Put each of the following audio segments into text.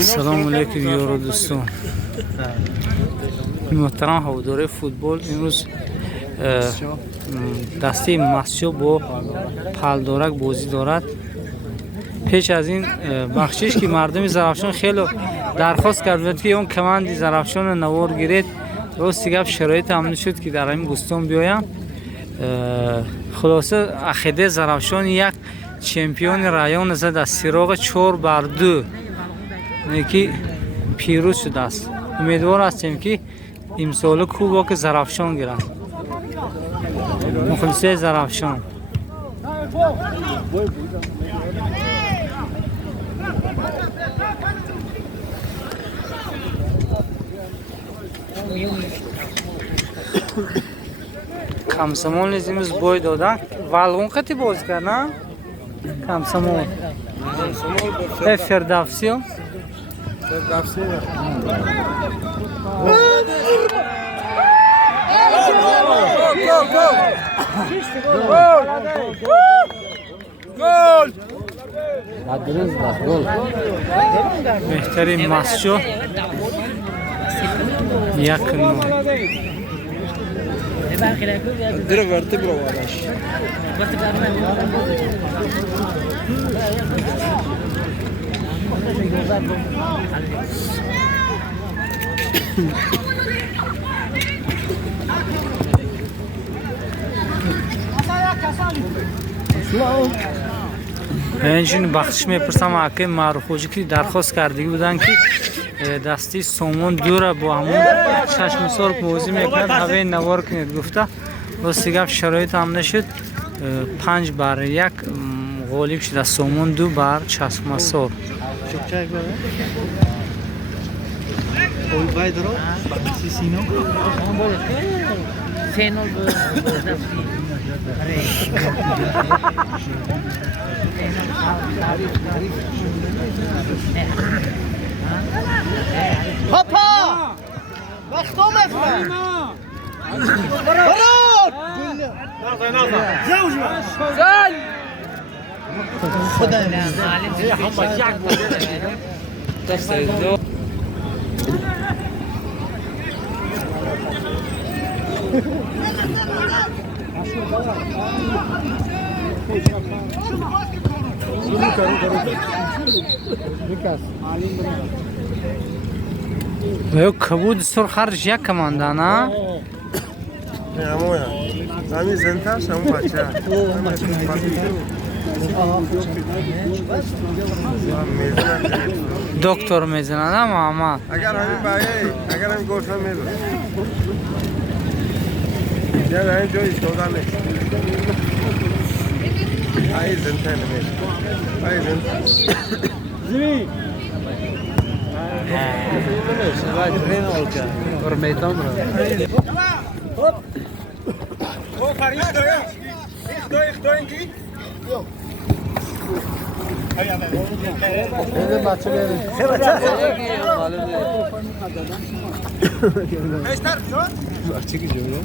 سلام علیکم یارو دوستان محترم هواداری فوتبال. امروز دسته مسجد با پلدارک بازی دارد. پیش از این بخشش که مردم زرافشان خیلی درخواست کردند که اون کماند زرافشان نوار گیرید. راست گپ شرایط امن شد که در این بوستان بیایم. خلاصه عقیده زرافشان یک چمپیون رایان زد از سراغ 4-2 که پیروز شده است. امیدوار هستیم که امسال کوبا که زرافشان گیرند. مخلصه زرافشان. کمسمون لیزیمز بای دادن والغون قطی باز کرد نه؟ کمسمون فردوسی فردوسی گل بهترین مسجد یک نو Direkt vertebra varmış. اینجوری بخشش میپرسم اگه معروفوجی که درخواست کردگی بودن که دستی سومون دوره با همون چشم سار بازی میکرد هوای نوار کنید گفته راستی گفت شرایط هم نشد 5-1 غالب شد سومون 2 چشم سار هوپا وقتم افراد براد زل خدا و کبود سرخ خرج یک کمانده نه؟ همویا همین زنتاش همون بچه دکتر میزنه نه محمد؟ اگر همین بایی اگر همین گوشم میزن یا همین جا ایستاده نیست ای زنتای نمیشه ای زنتای زمین باید رین آل کرد بر میدان رو او خریش داریم اخدای اینگی بده بچه بریم بیشتر شد بچه کی جوره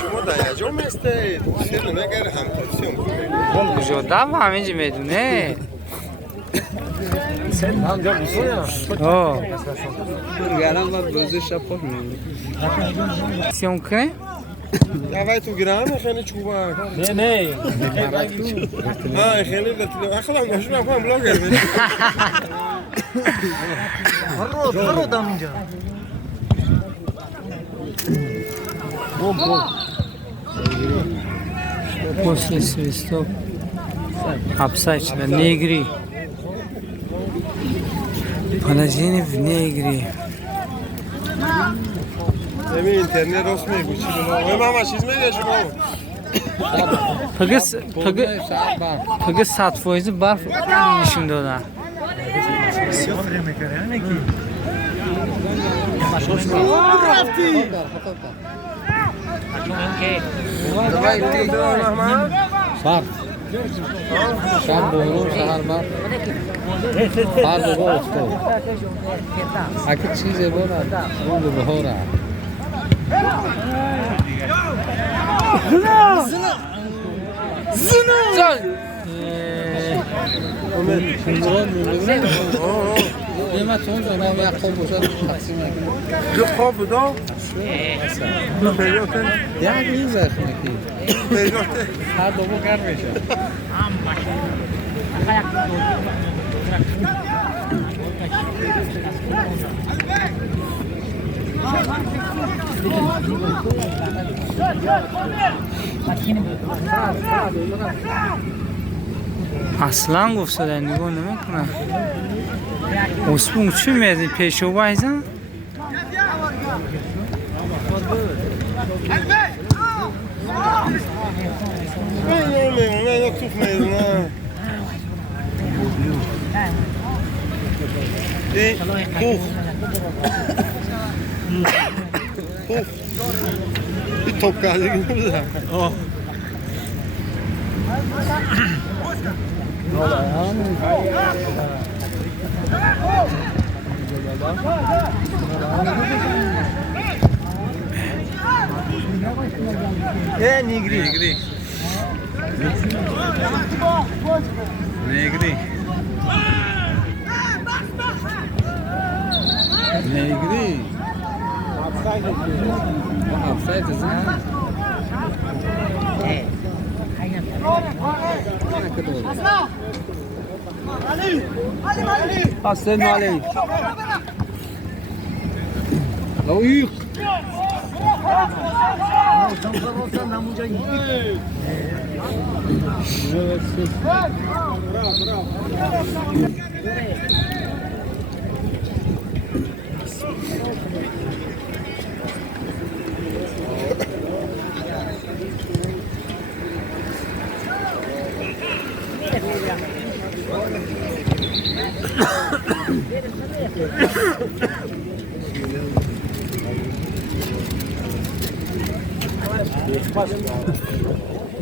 شما در یجام هستید سیدو نگر همکارسیون اون کجا دم همینجا میدونه Sen amca musun ya? آه Gelen var gözü şapka mı? سیون کنه؟ اوای تو گرامه خیلی چوبه Ne? ها خیلی دتلو اخلا ماشین افهم بلاگر بده Harro damca. Bom. После свисток обсачно негри положение в негри همین اینترنت راست میگو چی بنا ماما چیز میگه شما پگه 100% برف نشون دادن Sıfır yemek yani ki. صار شام بورو سهر بار بار بابا افتاد اگه چیزی بود اون به بهاره ما تون زنم یک خوب باشد تقسیم نکنیم دو خواب بودم یک این زخمه کی هر دوباره گرم میشه اصلا گفت شده نگاه نمیکنه اسبون چی میزی پیشو بایزم Bir top geldi gibi de. Negri. Negri. Negri. Offside isn't it? Aslan Ali. Louis.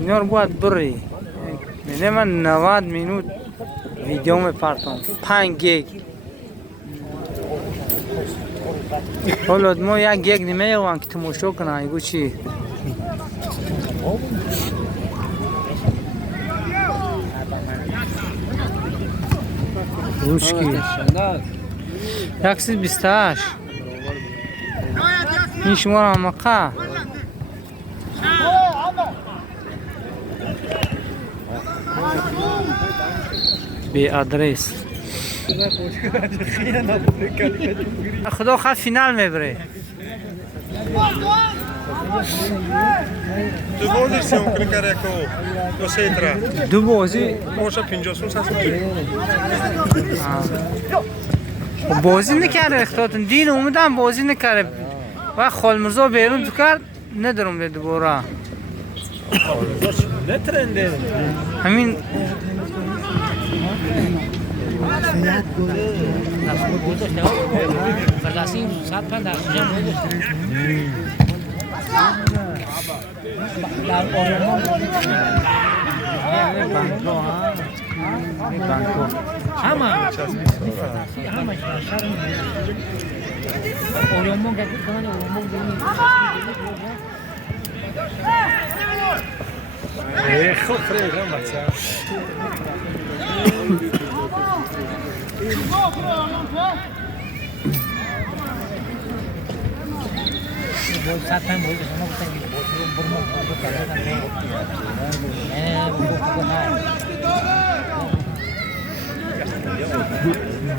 اینار باید بری میده من 90 مینوت ویدیو میپرتم 5 گیگ حالا ما یک گیگ نمیوان که تماشا کنه ایگو چی روشکی 128 این شماره همقه بی آدرس خدا خواهد فینال میبره Du bozir se un cliccare con lo setra. دو بازی Mosa pinjosun sa بازی نکرده اختاتون دین اومدم بازی نکرده و خالمرزا بیرون تو کرد ندارم به دوباره نترنده همین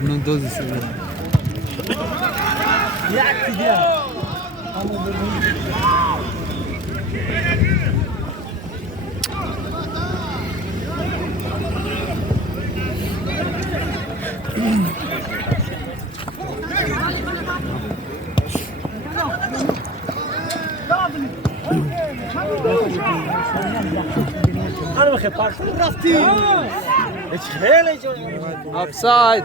Non 12 secondi. انا بخير بارك رفتي ايش خيل Offside.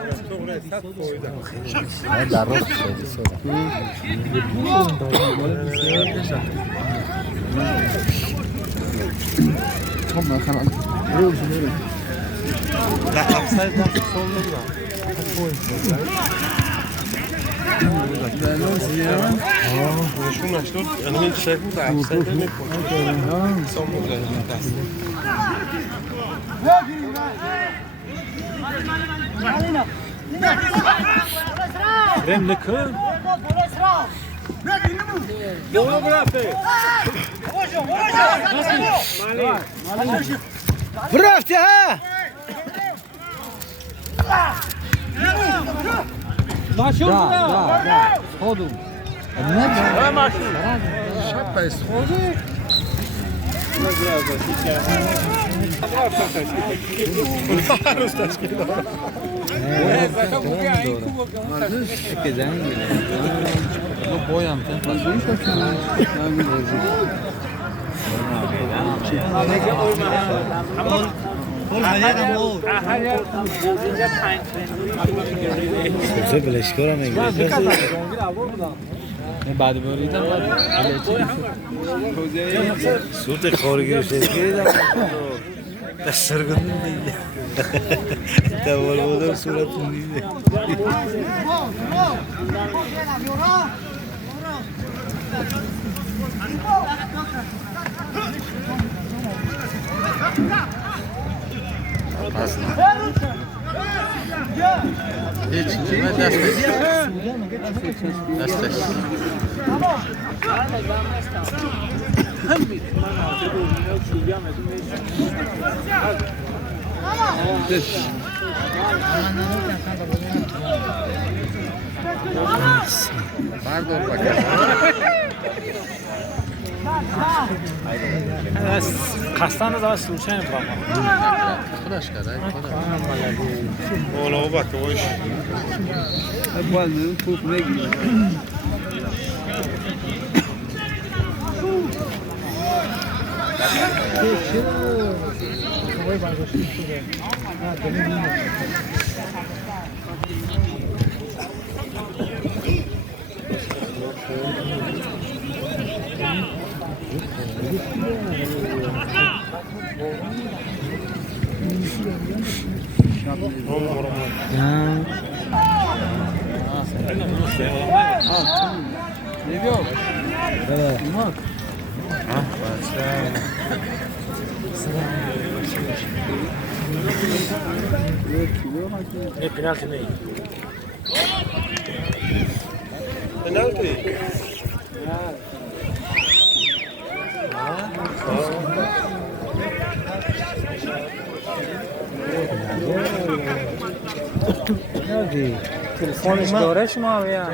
در راست خیلی سودا هم مثلا روز میره لا افسر ده سول نگیرم نشون نشد انا من شايف ده افسر بریم لکن برفتی ها ماشون لا خودم نه ماشون شب است خوزه boyam ten fazla بعد بریدم صوت خارگی شد سرگردون دیگه تول بودم صورتون دیگه هیچ چیزی دستش بردار بکن خستان رو داشت روشن خودش کرده والله بك وش اول من توپ نگیر penalty تلفنش داره شما بیا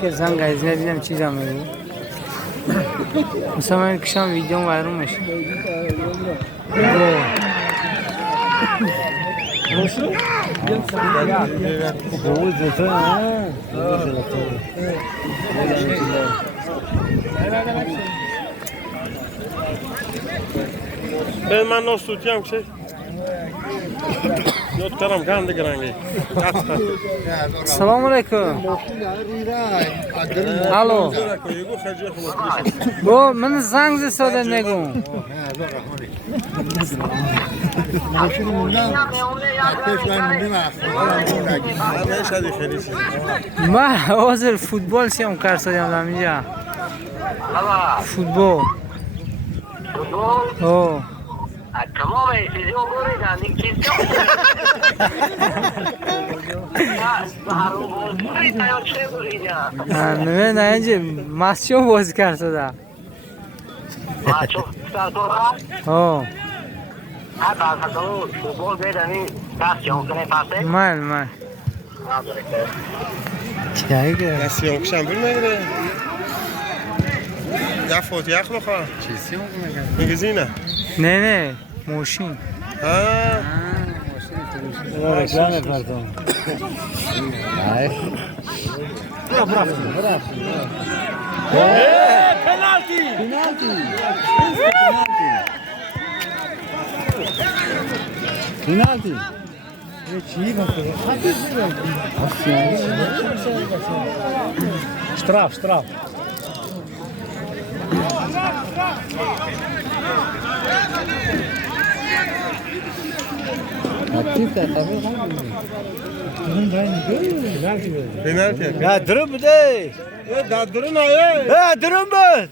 که زنگ از ندیدم چیزا میگو مثلا من کشم ویدیو وایرال میشه ben man nog tutacağım şey Yok karam kan digerangi سلام علیکم الو بو من زنگ زده نگو ما حاضر فوتبال سیم کار سادیم اینجا فوتبال او Tamam sizi ogoraydan ikisi. نه نه اینجا ماسچو بازی کرد ساده ماسچو ساده او بعد از اون فوتبال بدنی پاسیون کنه پاسه من چیه که Nasıl yokşan bilmeyre Ya fot yak mı ha چیزی هم Magazine نه نه موشین Ha رکلام پردون پنالتی Штраф. Penaltı. Ya durum mu de? Da durun ayı. Ha durum mu?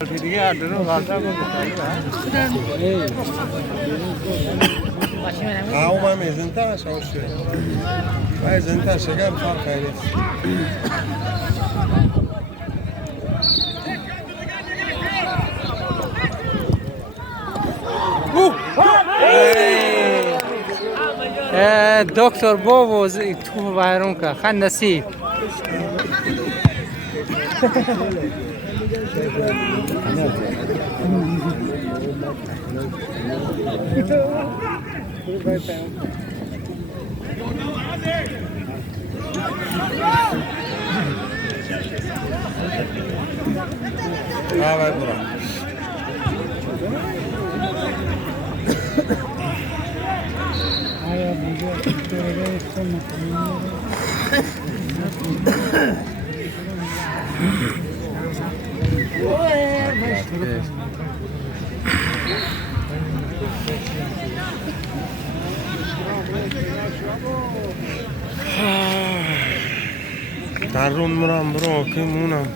Ama mezunta şansı. Mezunta şeker fark ederiz. دکتر بابوز تو بایرون که خان نصیب Vay bura. Tarun muram bro kimunam.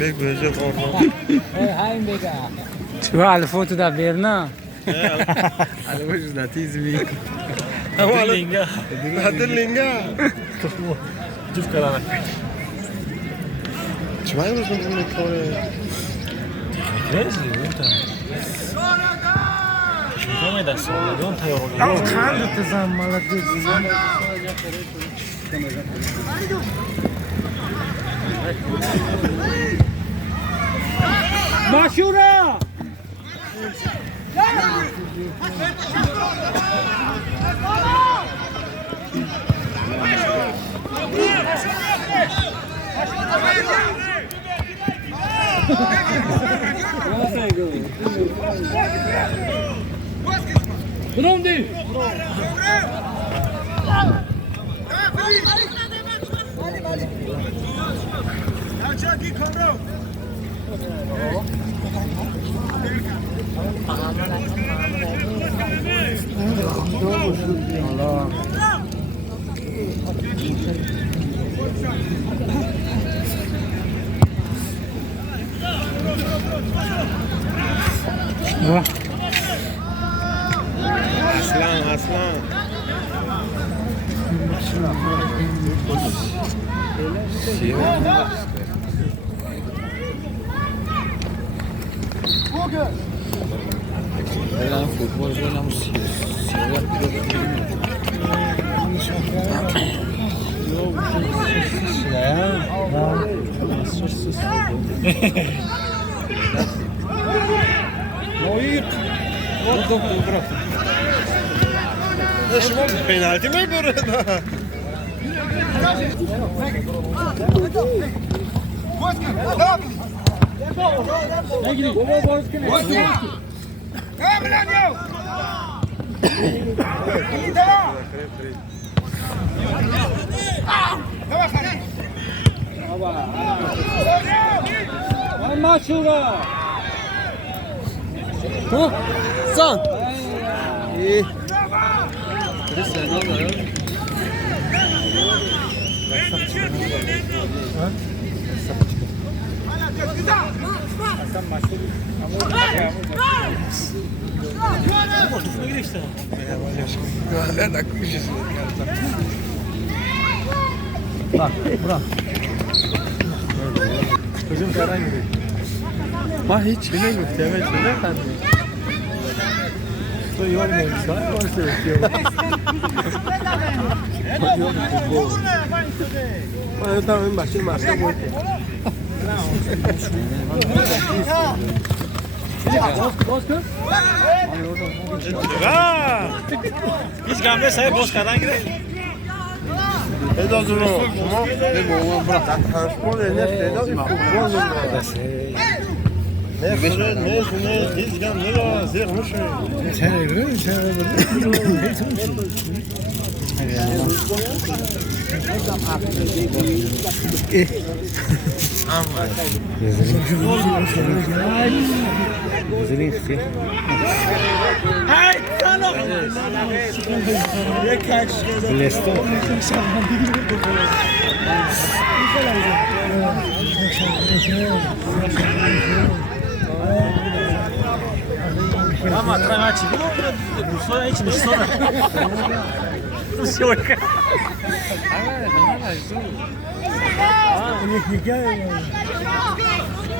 Bek beje korba. تو الفوتو دا بیرنا Almış natiz mi? Linga. Hadi linga. Cüf karana. Çmay mısın bunu kore? Rezil mi ta? Come da solo, non ta yo. Kandı tezam malakı. Maşura! Bunun değil. Aslan. Ben futbol oynamışım. Penaltı mı burada? Maşura! Son. Hücum karan gibi. Ma hiç bile yok. Demet bile kandı. To yormuyor. Sana konuşuyor. Ben tamam başım başka bu. Hiç gambe sayı boş karan girer. Eda zuro. Ne bu bırak. Transport ne feda bir futbol ne feda ne hiç gam ne var zırhmış. Sen evren sen evren.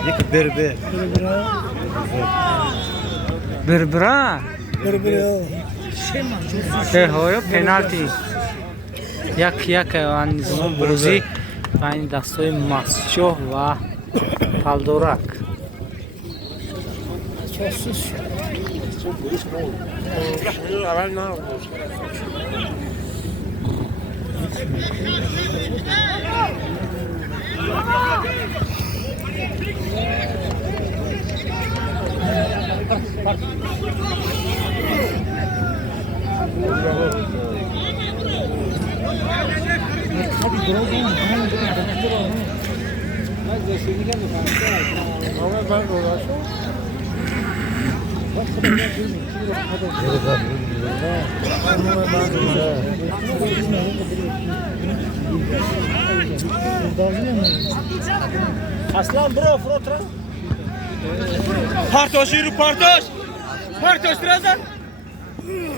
یک بربر بربرا های پنالتی یک آن زمان بازی بین دستای مسجوح و پالدورک. Aslan bro frotra. Partoş yürü partoş. Partoş birazdan.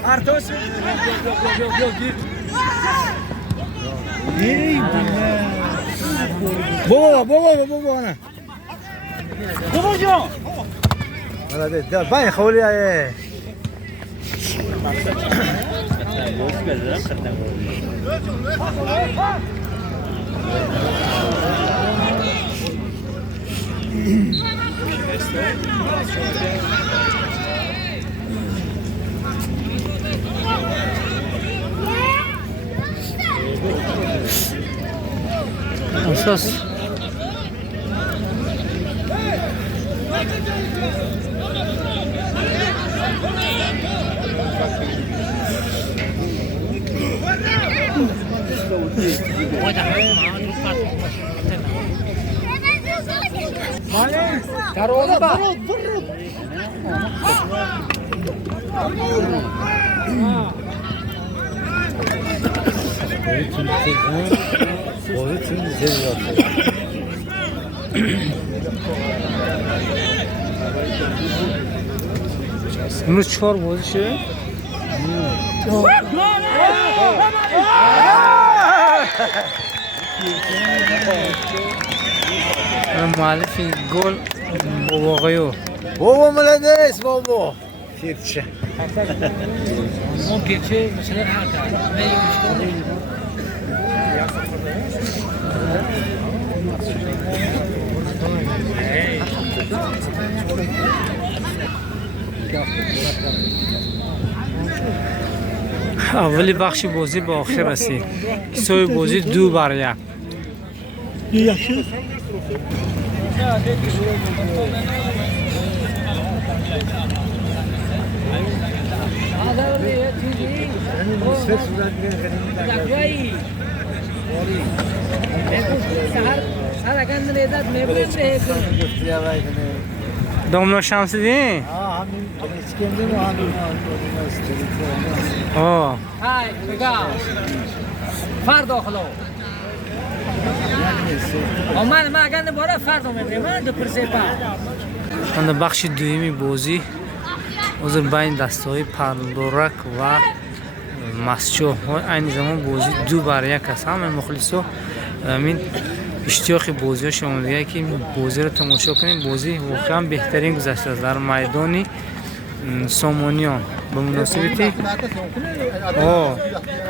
Partoş. Yok git. Baba ana. Babacığım. Hadi de ben خولي اساس امروز 4 بازی شده. مؤلف گل باباقیو بابا ملدیس بابا پیرچه اون پیرچه مثلا هر اولی بخش بازی به آخر رسید. سوی بازی 2-1. دامنا شمسیدین؟ آه های بگا فرد داخلو من اگر نباره فرد میبریم من دو پرسه پا من بخش دویمی بازی حضور بین دستهای پالدورک و مسجوح این زمان بازی 2-1 است. همه مخلصو من اشتیاق بازی ها شما دیگه که این بازی رو تماشا کنیم. بازی واقعا بهترین گذشته است در میدان سامانیان به مناسبتی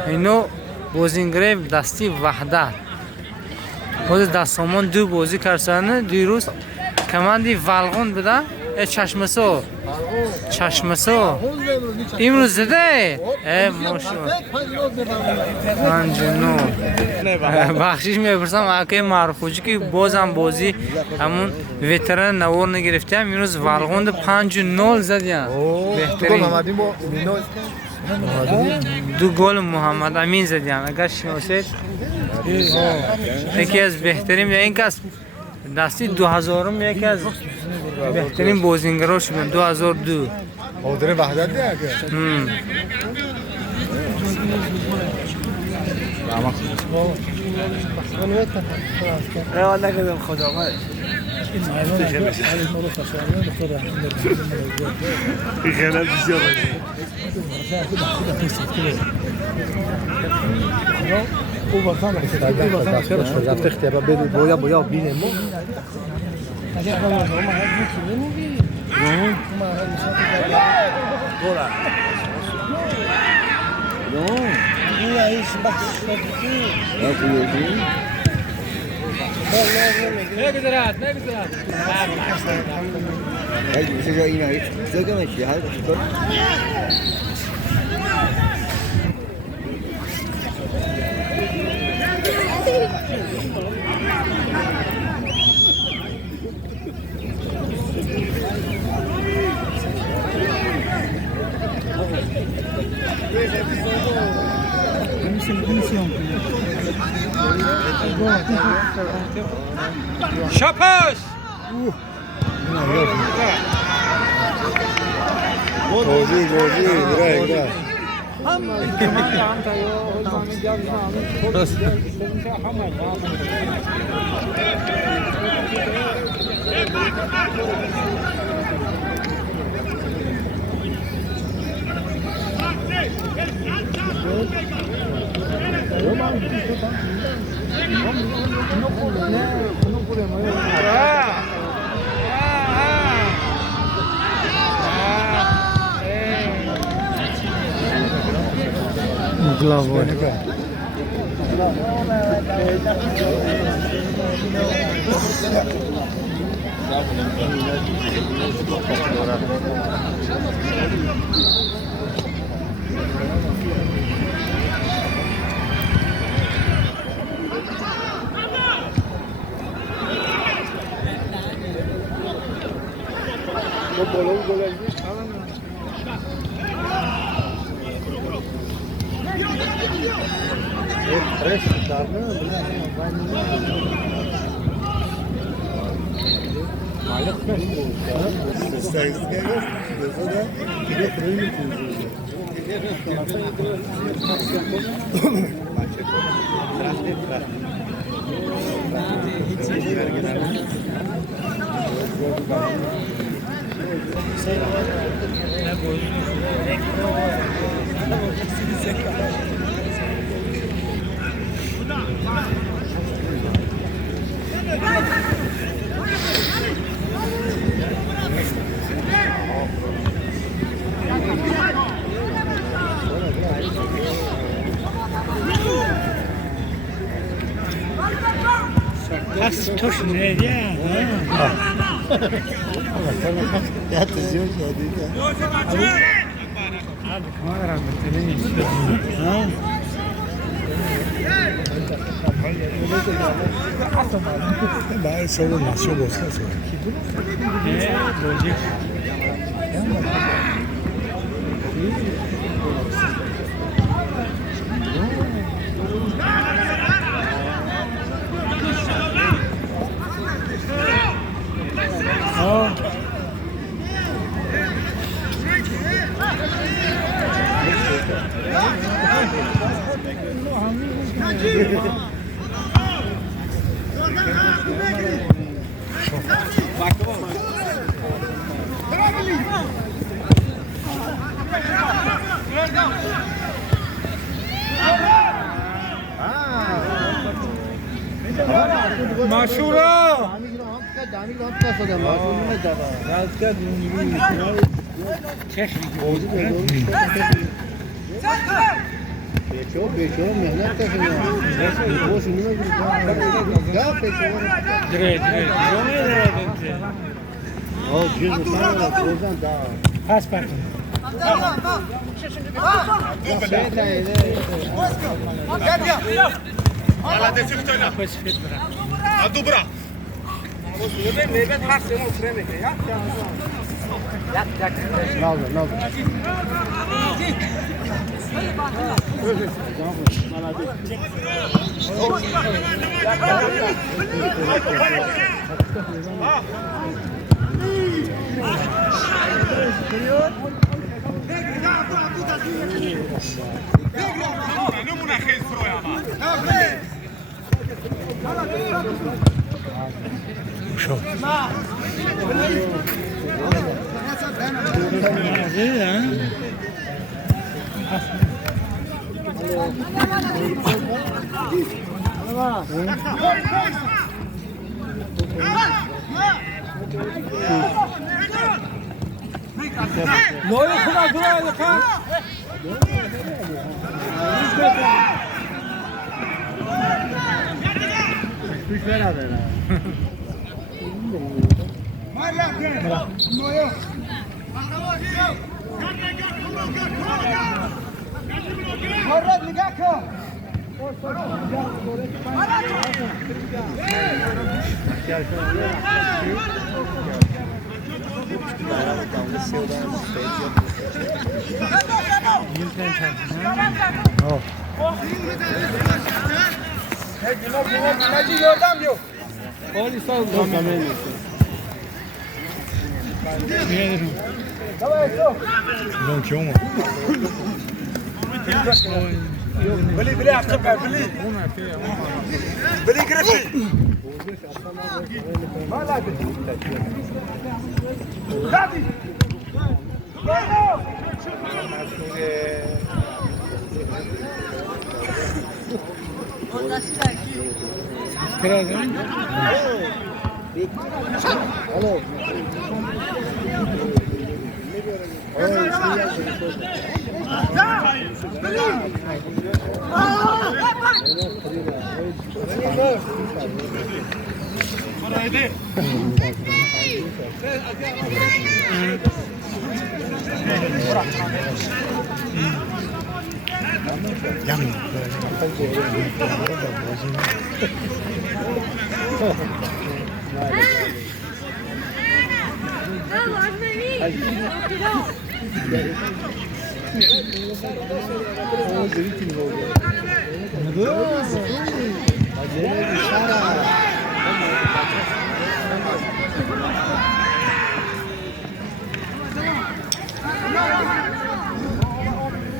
اینو بازیگر دستی وحدت خود دست سامان 2 بازی کردن. دیروز کماندی ولغون بده چشمسو امروز زده ماشاءالله من جنون بخشش میپرسم آقای معروفوجی که بازم بازی همون وترن نوار نگرفته امروز ولغوند 5-0 زدیم. بهترین دو گل محمد امین زدیم اگر شناسید یکی از بهترین این کس دستی 2000 یکی از بهترین بازیگراش بود 2002 آدره وحدت دیگه روان نکردم خدا من خیلی بسیار او وقتا رفته اختیار بده بایا بینه ما شپاش توش میدیا یا تزیون شدیده باید سوال نشو بسته مشورا دانی رام کا شده ماشون میداد راز کا دونی بیچو مهنت کنه خوش نمیگیره یا بیچو درې او جون سره روزان دا پاس پاس Alla destructora. A dobra.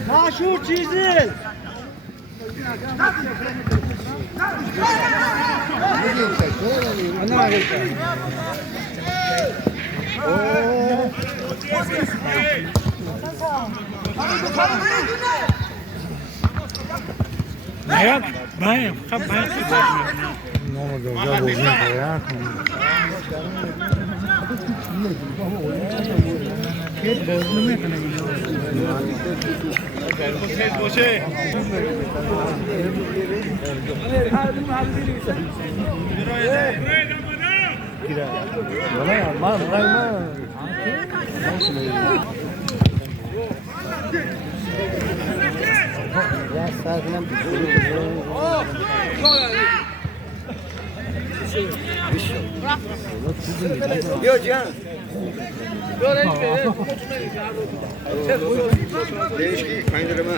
مشهور چیزی باید خب باید نام دوزا بودیم باید Yo Cihan. Değişki kaynırma.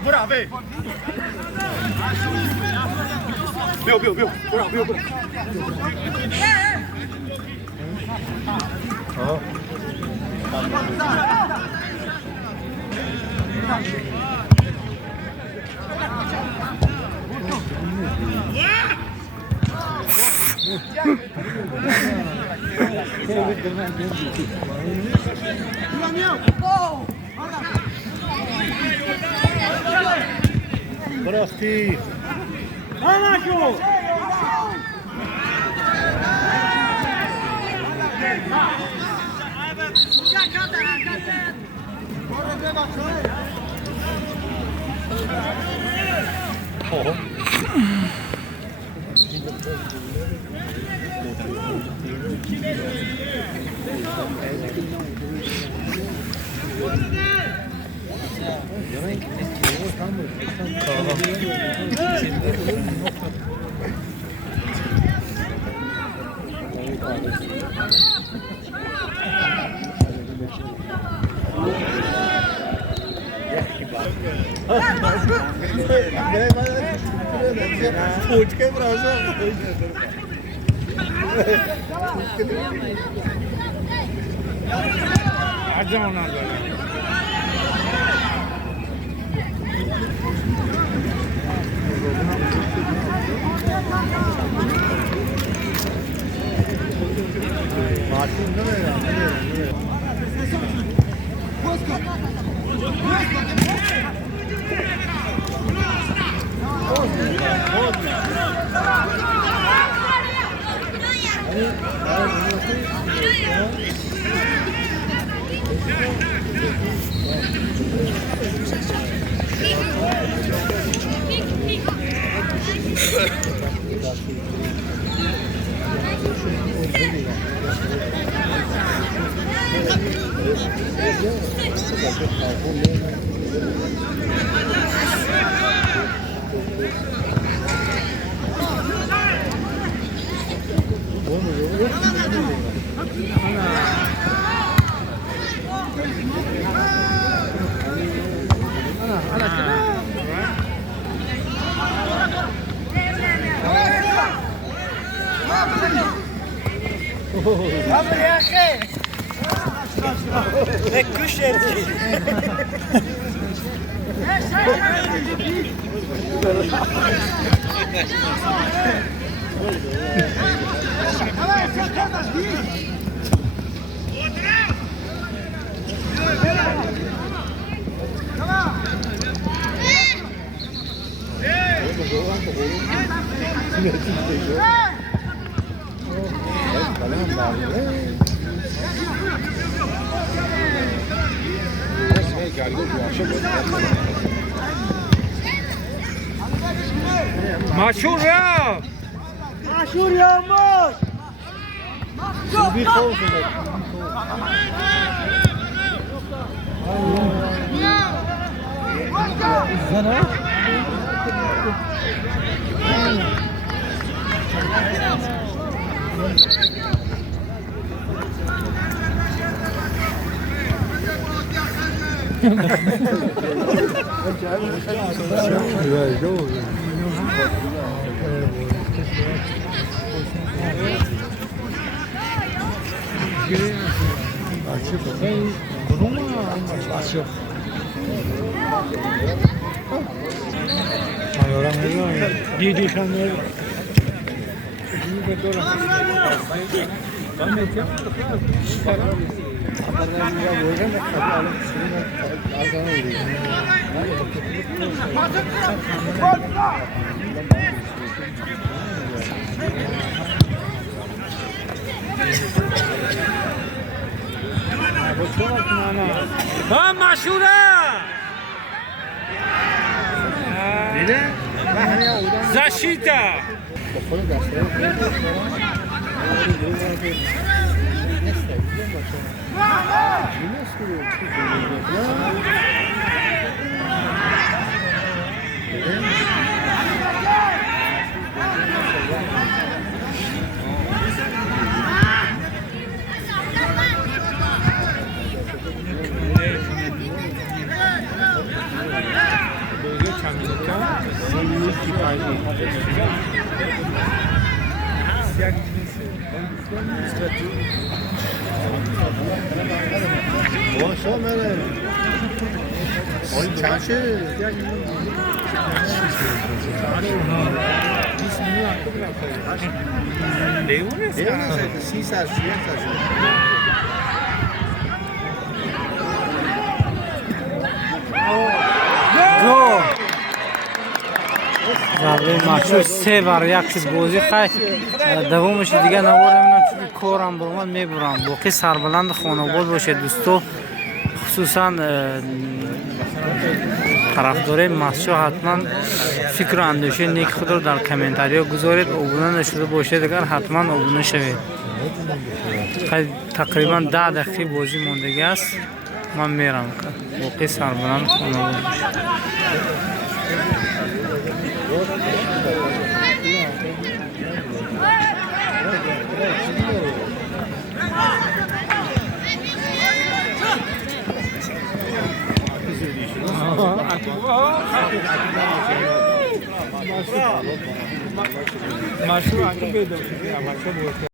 Bora, vem! Viu, bora. Brasti. Pode quebrar os olhos. Maşhur ya! Maşhur yağmur. Bir kol sana. ها مشهوره زشیتا باشه منه چند شه لیونه 300 دو ضربه مشهور 3 بر 1 چیز بازی خیلی دومش دیگه نوارم چون کارم برام میبرم باقی سربلند خانواده باشه دوستو خصوصا طرفدار مسجد حتما فکر و اندیشه نیک خود رو در کامنتاریا گذارید ابونه نشده باشه دیگر حتما ابونه شوید تقریبا 10 دقیقه بازی موندگی است من میرم باقی سربلند خانواده باشه مشروع